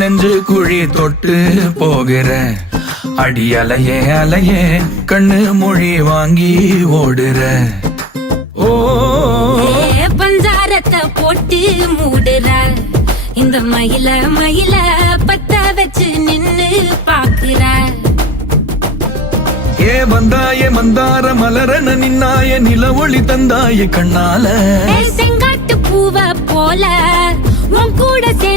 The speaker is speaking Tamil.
நெஞ்சு குழி தொட்டு போகிற அடி அலையே அலையே கண்ணு மொழி வாங்கி ஓடுற. ஓ பஞ்சாரத்தை போட்டு மூடுற இந்த மயில மயில பத்த வச்சு நின்னு பாக்குற. ஏ வந்தாய மந்தார மலரன நின்னாய நில ஒளி தந்தாய கண்ணால செங்காட்டு பூவ போல உன் கூட சேர்ந்து